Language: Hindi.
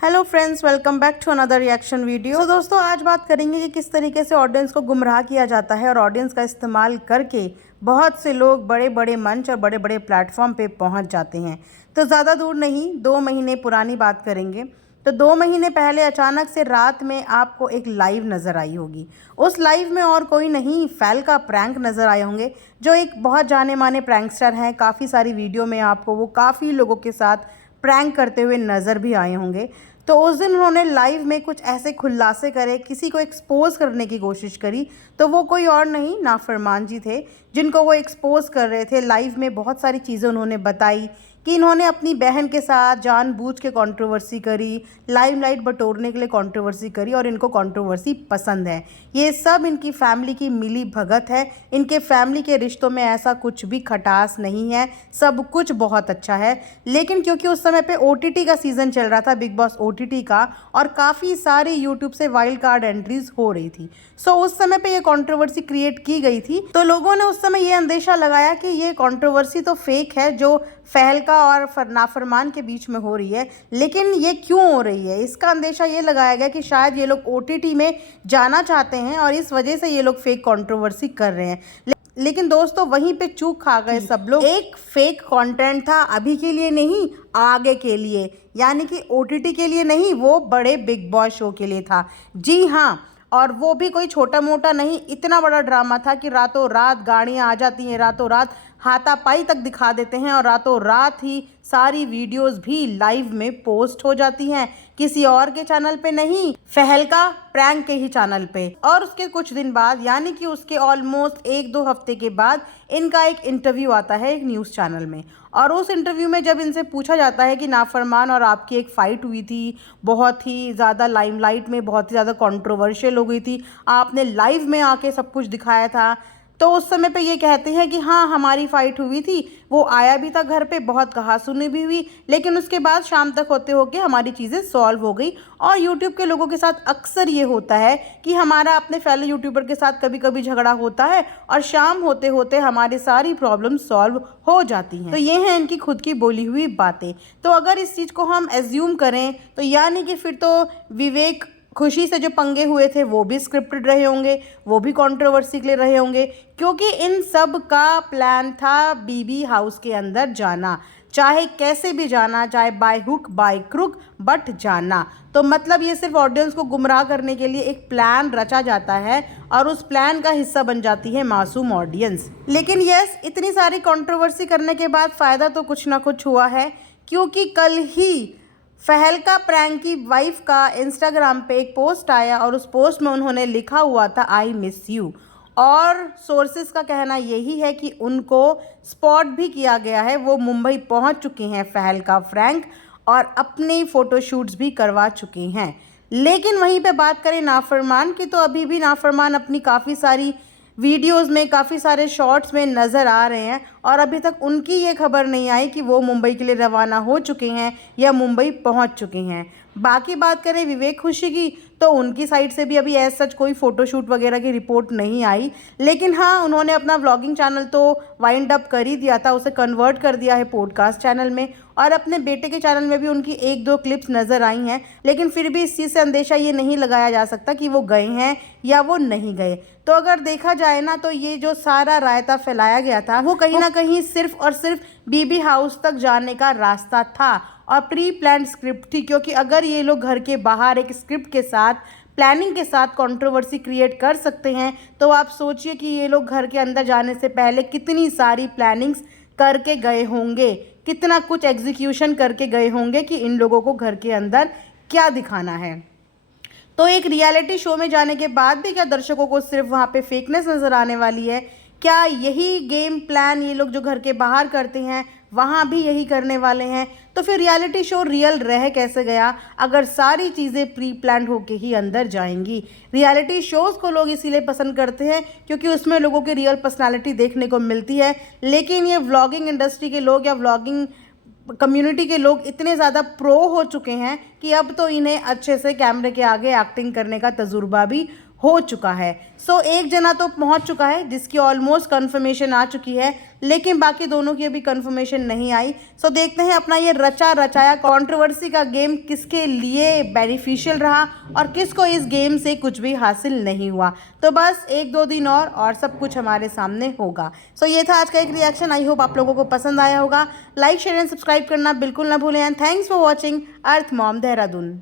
Hello friends, welcome back to another reaction video. तो दोस्तों, आज बात करेंगे कि किस तरीके से ऑडियंस को गुमराह किया जाता है और ऑडियंस का इस्तेमाल करके बहुत से लोग बड़े बड़े मंच और बड़े बड़े प्लेटफॉर्म पे पहुंच जाते हैं। तो ज़्यादा दूर नहीं, 2 महीने पुरानी बात करेंगे। तो 2 महीने पहले अचानक से रात में आपको एक लाइव नज़र आई होगी। उस लाइव में और कोई नहीं, फैल का प्रैंक नज़र आए होंगे, जो एक बहुत जाने माने प्रैंकस्टर हैं। काफ़ी सारी वीडियो में आपको वो काफ़ी लोगों के साथ प्रैंक करते हुए नज़र भी आए होंगे। तो उस दिन उन्होंने लाइव में कुछ ऐसे खुलासे करे, किसी को एक्सपोज करने की कोशिश करी। तो वो कोई और नहीं, नाफरमान जी थे, जिनको वो एक्सपोज कर रहे थे। लाइव में बहुत सारी चीज़ें उन्होंने बताई कि इन्होंने अपनी बहन के साथ जानबूझ के कंट्रोवर्सी करी, लाइमलाइट बटोरने के लिए कंट्रोवर्सी करी, और इनको कंट्रोवर्सी पसंद है। ये सब इनकी फैमिली की मिली भगत है। इनके फैमिली के रिश्तों में ऐसा कुछ भी खटास नहीं है, सब कुछ बहुत अच्छा है। लेकिन क्योंकि उस समय पे OTT का सीज़न चल रहा था, बिग बॉस OTT का, और काफ़ी सारी यूट्यूब से वाइल्ड कार्ड एंट्रीज हो रही थी। सो उस समय पे ये कंट्रोवर्सी क्रिएट की गई थी। तो लोगों ने उस समय ये अंदेशा लगाया कि ये कंट्रोवर्सी तो फेक है, जो फहलका और नाफरमान के बीच में हो रही है। लेकिन ये क्यों हो रही है, इसका अंदेशा ये लगाया गया कि शायद ये लोग OTT में जाना चाहते हैं और इस वजह से ये लोग फेक कंट्रोवर्सी कर रहे हैं। लेकिन दोस्तों, वहीं पे चूक खा गए सब लोग। एक फेक कंटेंट था, अभी के लिए नहीं, आगे के लिए, यानी कि OTT के लिए नहीं, वो बड़े बिग बॉस शो के लिए था। जी हाँ, और वो भी कोई छोटा मोटा नहीं, इतना बड़ा ड्रामा था कि रातों रात गाड़ियाँ आ जाती हैं, रातों रात हाथापाई तक दिखा देते हैं, और रातों रात ही सारी वीडियोस भी लाइव में पोस्ट हो जाती हैं, किसी और के चैनल पे नहीं, फहलका प्रैंक के ही चैनल पे। और उसके कुछ दिन बाद, यानी कि उसके ऑलमोस्ट 1-2 हफ्ते के बाद, इनका एक इंटरव्यू आता है एक न्यूज़ चैनल में। और उस इंटरव्यू में जब इनसे पूछा जाता है कि नाफरमान और आपकी एक फ़ाइट हुई थी, बहुत ही ज़्यादा लाइमलाइट में, बहुत ही ज़्यादा कंट्रोवर्शियल हो गई थी, आपने लाइव में आके सब कुछ दिखाया था। तो उस समय पे ये कहते हैं कि हाँ, हमारी फ़ाइट हुई थी, वो आया भी था घर पे, बहुत कहा-सुनी भी हुई, लेकिन उसके बाद शाम तक होते होके हमारी चीज़ें सॉल्व हो गई। और यूट्यूब के लोगों के साथ अक्सर ये होता है कि हमारा अपने फेलो यूट्यूबर के साथ कभी-कभी झगड़ा होता है और शाम होते होते हमारी सारी प्रॉब्लम सॉल्व हो जाती हैं। तो ये हैं इनकी खुद की बोली हुई बातें। तो अगर इस चीज़ को हम एज्यूम करें, तो यानी कि फिर तो विवेक खुशी से जो पंगे हुए थे वो भी स्क्रिप्टेड रहे होंगे, वो भी कंट्रोवर्सी के लिए रहे होंगे, क्योंकि इन सब का प्लान था बीबी हाउस के अंदर जाना, चाहे कैसे भी जाना, चाहे by hook by crook, but जाना। तो मतलब ये सिर्फ ऑडियंस को गुमराह करने के लिए एक प्लान रचा जाता है, और उस प्लान का हिस्सा बन जाती है मासूम ऑडियंस। लेकिन यस, इतनी सारी कंट्रोवर्सी करने के बाद फ़ायदा तो कुछ ना कुछ हुआ है, क्योंकि कल ही फहलका प्रैंक की वाइफ का इंस्टाग्राम पे एक पोस्ट आया, और उस पोस्ट में उन्होंने लिखा हुआ था आई मिस यू। और सोर्सेस का कहना यही है कि उनको स्पॉट भी किया गया है, वो मुंबई पहुंच चुके हैं फहलका फ्रैंक, और अपने फ़ोटोशूट्स भी करवा चुके हैं। लेकिन वहीं पे बात करें नाफरमान की, तो अभी भी नाफरमान अपनी काफ़ी सारी वीडियोस में, काफ़ी सारे शॉर्ट्स में नज़र आ रहे हैं, और अभी तक उनकी ये खबर नहीं आई कि वो मुंबई के लिए रवाना हो चुके हैं या मुंबई पहुंच चुके हैं। बाकी बात करें विवेक खुशी की, तो उनकी साइड से भी अभी एज सच कोई फ़ोटोशूट वगैरह की रिपोर्ट नहीं आई। लेकिन हाँ, उन्होंने अपना व्लॉगिंग चैनल तो वाइंड अप कर ही दिया था, उसे कन्वर्ट कर दिया है पॉडकास्ट चैनल में, और अपने बेटे के चैनल में भी उनकी 1-2 क्लिप्स नज़र आई हैं। लेकिन फिर भी इस चीज़ से अंदेशा ये नहीं लगाया जा सकता कि वो गए हैं या वो नहीं गए। तो अगर देखा जाए ना, तो ये जो सारा रायता फैलाया गया था, वो कहीं ना कहीं सिर्फ और सिर्फ बीबी हाउस तक जाने का रास्ता था, और प्री प्लान स्क्रिप्ट थी। क्योंकि अगर ये लोग घर के बाहर एक स्क्रिप्ट के साथ, प्लानिंग के साथ कंट्रोवर्सी क्रिएट कर सकते हैं, तो आप सोचिए कि ये लोग घर के अंदर जाने से पहले कितनी सारी प्लानिंग्स करके गए होंगे, कितना कुछ एग्जीक्यूशन करके गए होंगे कि इन लोगों को घर के अंदर क्या दिखाना है। तो एक रियलिटी शो में जाने के बाद भी क्या दर्शकों को सिर्फ वहाँ पे फेकनेस नज़र आने वाली है? क्या यही गेम प्लान ये लोग जो घर के बाहर करते हैं, वहाँ भी यही करने वाले हैं? तो फिर रियलिटी शो रियल रह कैसे गया, अगर सारी चीज़ें प्री प्लान होके ही अंदर जाएंगी? रियलिटी शोज़ को लोग इसीलिए पसंद करते हैं क्योंकि उसमें लोगों की रियल पर्सनालिटी देखने को मिलती है। लेकिन ये व्लॉगिंग इंडस्ट्री के लोग या व्लॉगिंग कम्युनिटी के लोग इतने ज़्यादा प्रो हो चुके हैं कि अब तो इन्हें अच्छे से कैमरे के आगे एक्टिंग करने का तजुर्बा भी हो चुका है। एक जना तो पहुंच चुका है जिसकी ऑलमोस्ट कंफर्मेशन आ चुकी है, लेकिन बाकी दोनों की अभी कंफर्मेशन नहीं आई। देखते हैं अपना ये रचा रचाया कंट्रोवर्सी का गेम किसके लिए बेनिफिशियल रहा और किसको इस गेम से कुछ भी हासिल नहीं हुआ। तो बस 1-2 दिन और सब कुछ हमारे सामने होगा। ये था आज का एक रिएक्शन। आई होप आप लोगों को पसंद आया होगा। लाइक शेयर एंड सब्सक्राइब करना बिल्कुल ना भूलें। And thanks for watching earth mom Dehradun.